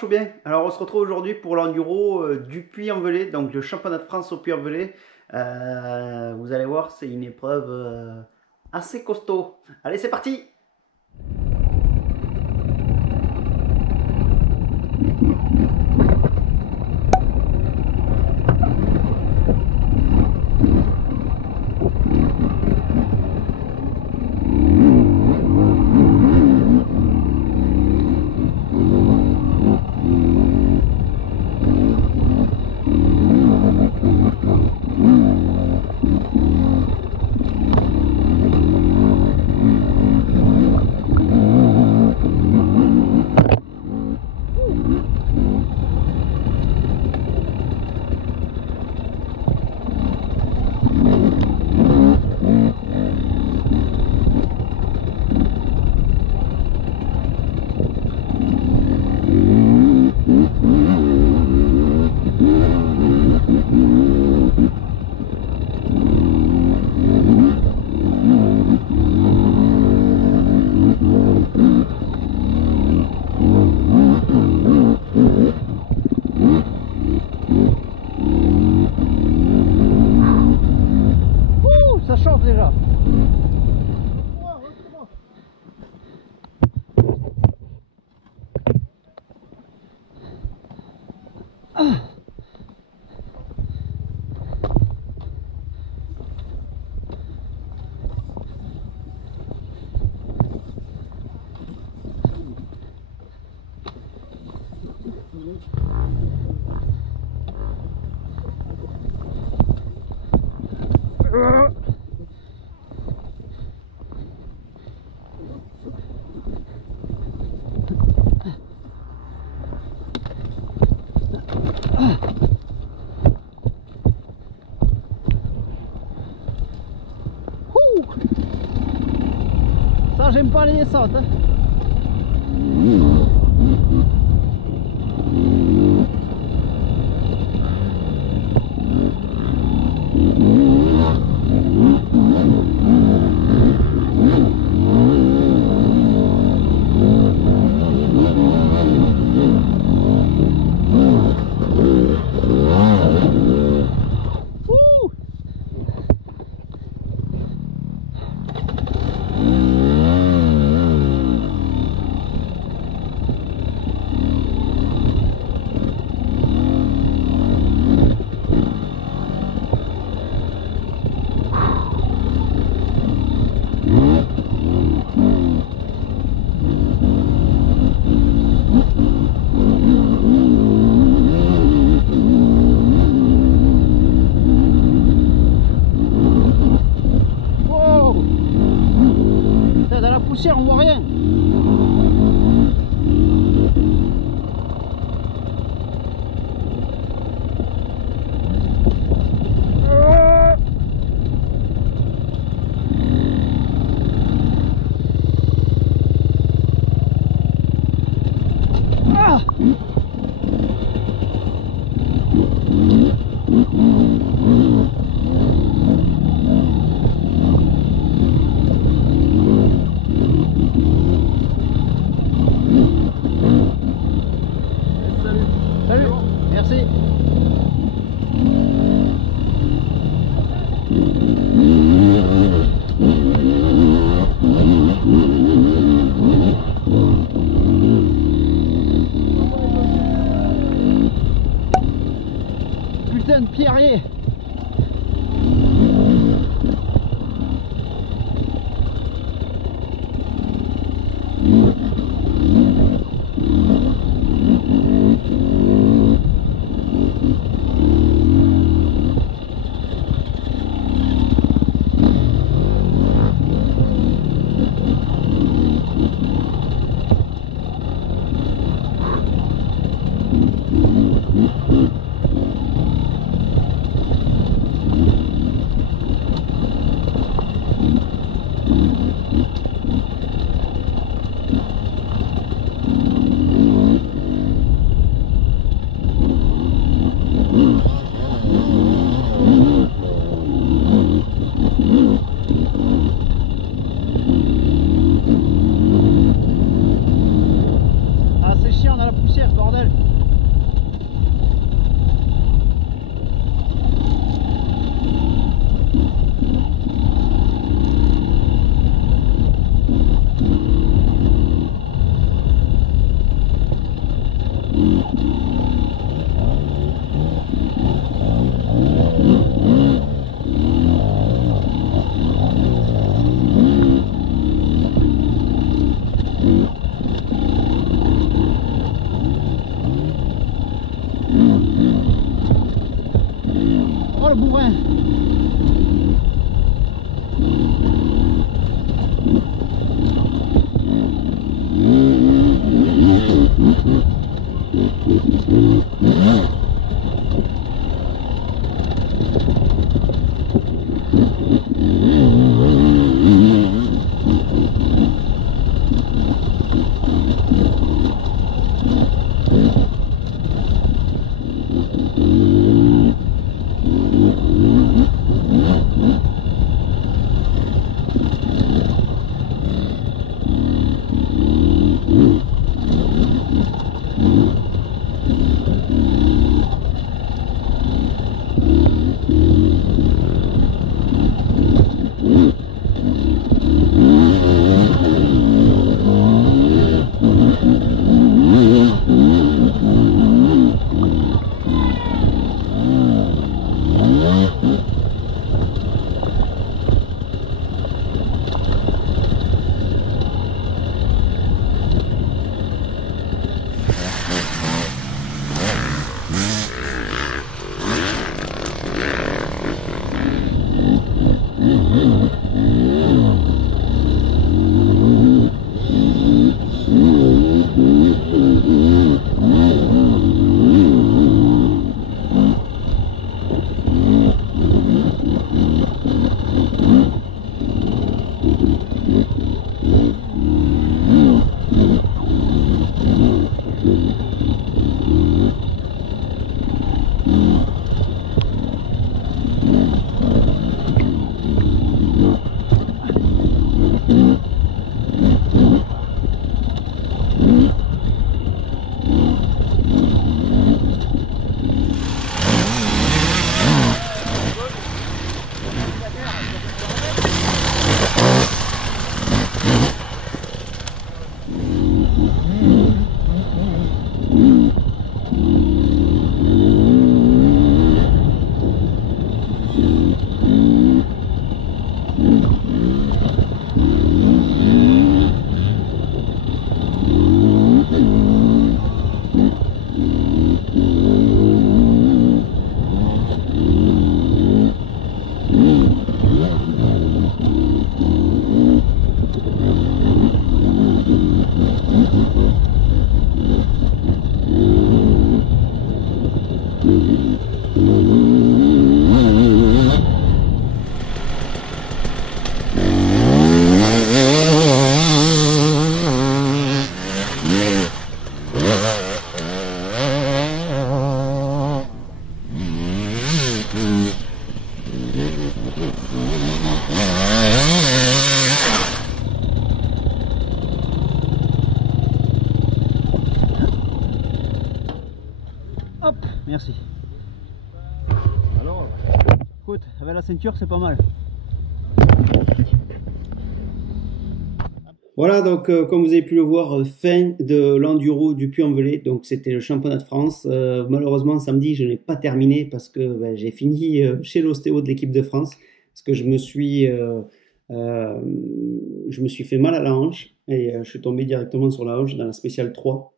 marche bien. Alors on se retrouve aujourd'hui pour l'enduro du Puy-en-Velay, donc le championnat de France au Puy-en-Velay. Vous allez voir, c'est une épreuve assez costaud. Allez, c'est parti! Ça chauffe déjà. Ça, j'aime pas les descentes, hein. Dans la poussière, on voit rien. Ah! Salut, merci. Putain de pierrier. Hop, merci. Alors, Écoute, avec la ceinture, c'est pas mal. Voilà, donc comme vous avez pu le voir, fin de l'enduro du Puy-en-Velay. Donc c'était le championnat de France. Malheureusement, samedi, je n'ai pas terminé parce que j'ai fini chez l'ostéo de l'équipe de France. Parce que je me suis fait mal à la hanche et je suis tombé directement sur la hanche dans la spéciale 3.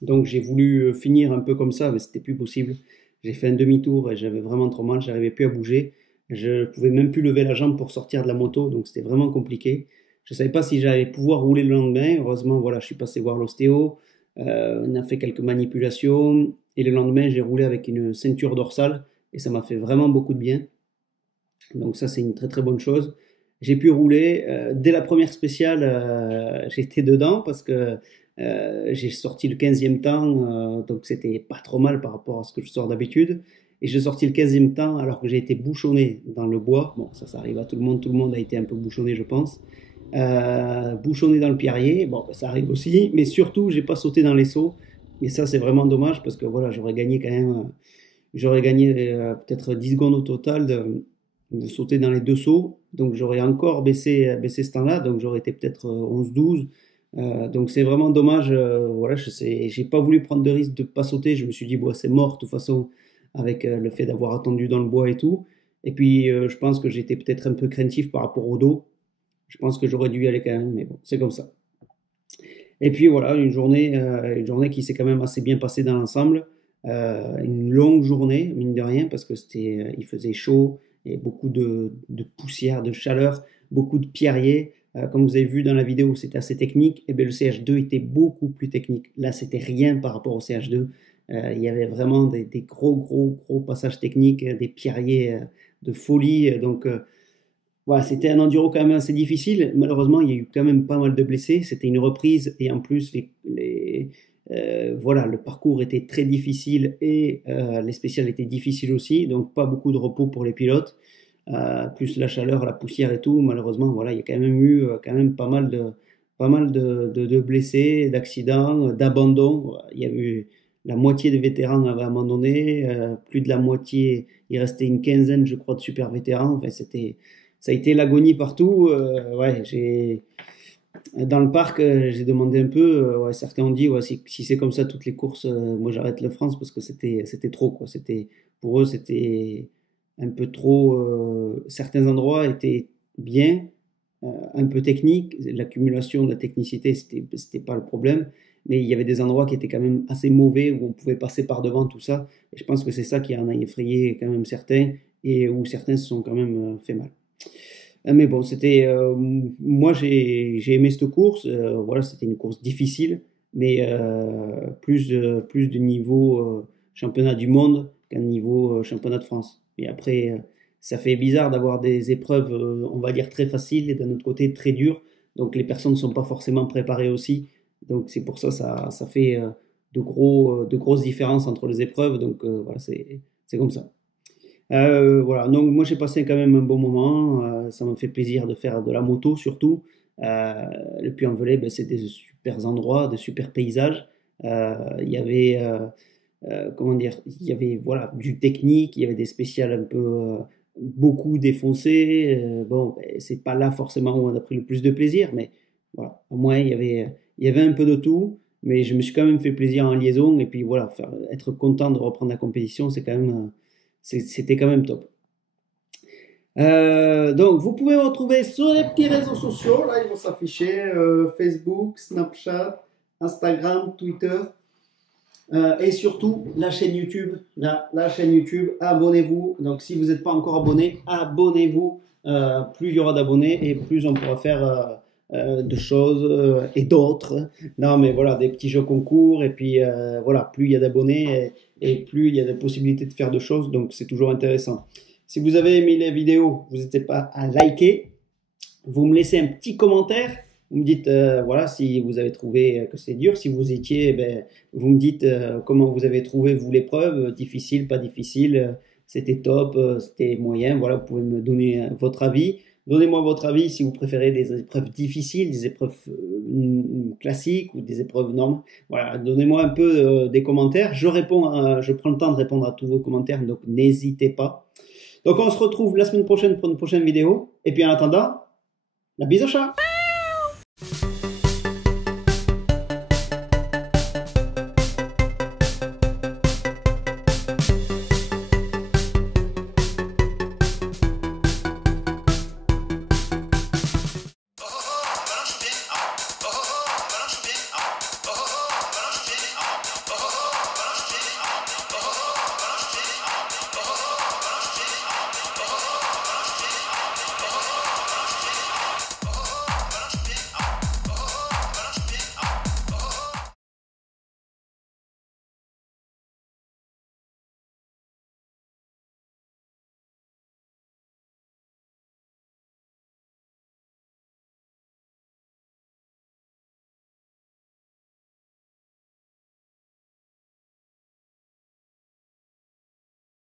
Donc j'ai voulu finir un peu comme ça, mais c'était plus possible. J'ai fait un demi-tour et j'avais vraiment trop mal, j'arrivais plus à bouger. Je pouvais même plus lever la jambe pour sortir de la moto, donc c'était vraiment compliqué. Je savais pas si j'allais pouvoir rouler le lendemain. Heureusement, voilà, je suis passé voir l'ostéo. On a fait quelques manipulations et le lendemain, j'ai roulé avec une ceinture dorsale et ça m'a fait vraiment beaucoup de bien. Donc ça, c'est une très très bonne chose. J'ai pu rouler. Dès la première spéciale, j'étais dedans parce que j'ai sorti le 15e temps, donc c'était pas trop mal par rapport à ce que je sors d'habitude. Et j'ai sorti le 15e temps alors que j'ai été bouchonné dans le bois. Bon, ça arrive à tout le monde a été un peu bouchonné, je pense. Bouchonné dans le pierrier, bon, ça arrive aussi. Mais surtout, j'ai pas sauté dans les seaux. Et ça, c'est vraiment dommage parce que voilà, j'aurais gagné quand même, j'aurais gagné peut-être 10 secondes au total de sauter dans les deux sauts. Donc j'aurais encore baissé ce temps-là. Donc j'aurais été peut-être 11-12. Donc c'est vraiment dommage. Voilà, j'ai pas voulu prendre de risque de pas sauter. Je me suis dit, bon, c'est mort de toute façon avec le fait d'avoir attendu dans le bois et tout. Et puis je pense que j'étais peut-être un peu craintif par rapport au dos. Je pense que j'aurais dû y aller quand même, mais bon, c'est comme ça. Et puis voilà, une journée qui s'est quand même assez bien passée dans l'ensemble. une longue journée, mine de rien, parce que il faisait chaud et beaucoup de poussière, de chaleur, beaucoup de pierriers. Comme vous avez vu dans la vidéo, c'était assez technique. Et bien, le CH2 était beaucoup plus technique. Là, c'était rien par rapport au CH2. Il y avait vraiment des gros passages techniques, des pierriers de folie. Donc, voilà, c'était un enduro quand même assez difficile. Malheureusement, il y a eu quand même pas mal de blessés. C'était une reprise et en plus, voilà, le parcours était très difficile et les spéciales étaient difficiles aussi. Donc, pas beaucoup de repos pour les pilotes. Plus la chaleur, la poussière et tout. Malheureusement, voilà, il y a quand même eu quand même pas mal de blessés, d'accidents, d'abandons. Il y a eu la moitié des vétérans avaient abandonné, plus de la moitié, il restait une quinzaine, je crois, de super vétérans. Enfin, ça a été l'agonie partout. Ouais, dans le parc, j'ai demandé un peu. Ouais, certains ont dit, ouais, si c'est comme ça toutes les courses, moi j'arrête le France parce que c'était trop, quoi. Pour eux, c'était un peu trop. Certains endroits étaient bien, un peu techniques. L'accumulation de la technicité, c'était pas le problème. Mais il y avait des endroits qui étaient quand même assez mauvais où on pouvait passer par devant tout ça. Et je pense que c'est ça qui en a effrayé quand même certains et où certains se sont quand même fait mal. Mais bon, moi j'ai aimé cette course. Voilà, c'était une course difficile, mais plus de niveau championnat du monde qu'un niveau championnat de France. Et après, ça fait bizarre d'avoir des épreuves, on va dire très faciles et d'un autre côté très dures. Donc les personnes ne sont pas forcément préparées aussi. Donc c'est pour ça ça fait de grosses différences entre les épreuves. Donc voilà, c'est comme ça. Voilà, donc moi j'ai passé quand même un bon moment, ça m'a fait plaisir de faire de la moto surtout. Le Puy-en-Velay, ben, c'est des super endroits, des super paysages. Il y avait, comment dire, il y avait voilà, du technique, il y avait des spéciales un peu, beaucoup défoncées. Bon, ben, c'est pas là forcément où on a pris le plus de plaisir, mais voilà, au moins il y avait un peu de tout. Mais je me suis quand même fait plaisir en liaison et puis voilà, être content de reprendre la compétition, c'est quand même, c'était quand même top. Donc, vous pouvez me retrouver sur les petits réseaux sociaux. Là, ils vont s'afficher Facebook, Snapchat, Instagram, Twitter. Et surtout, la chaîne YouTube. La chaîne YouTube, abonnez-vous. Donc, si vous n'êtes pas encore abonné, abonnez-vous. Plus il y aura d'abonnés et plus on pourra faire de choses et d'autres. Non, mais voilà, des petits jeux concours. Et puis, voilà, plus il y a d'abonnés et plus il y a de possibilités de faire de choses. Donc, c'est toujours intéressant. Si vous avez aimé la vidéo, vous n'hésitez pas à liker. Vous me laissez un petit commentaire. Vous me dites voilà si vous avez trouvé que c'est dur. Si vous étiez, ben, vous me dites comment vous avez trouvé vous l'épreuve, difficile, pas difficile, c'était top, c'était moyen. Voilà, vous pouvez me donner votre avis. Donnez-moi votre avis si vous préférez des épreuves difficiles, des épreuves classiques ou des épreuves normales. Voilà, donnez-moi un peu des commentaires. Je prends le temps de répondre à tous vos commentaires, donc n'hésitez pas. Donc on se retrouve la semaine prochaine pour une prochaine vidéo. Et puis en attendant, la bise au chat!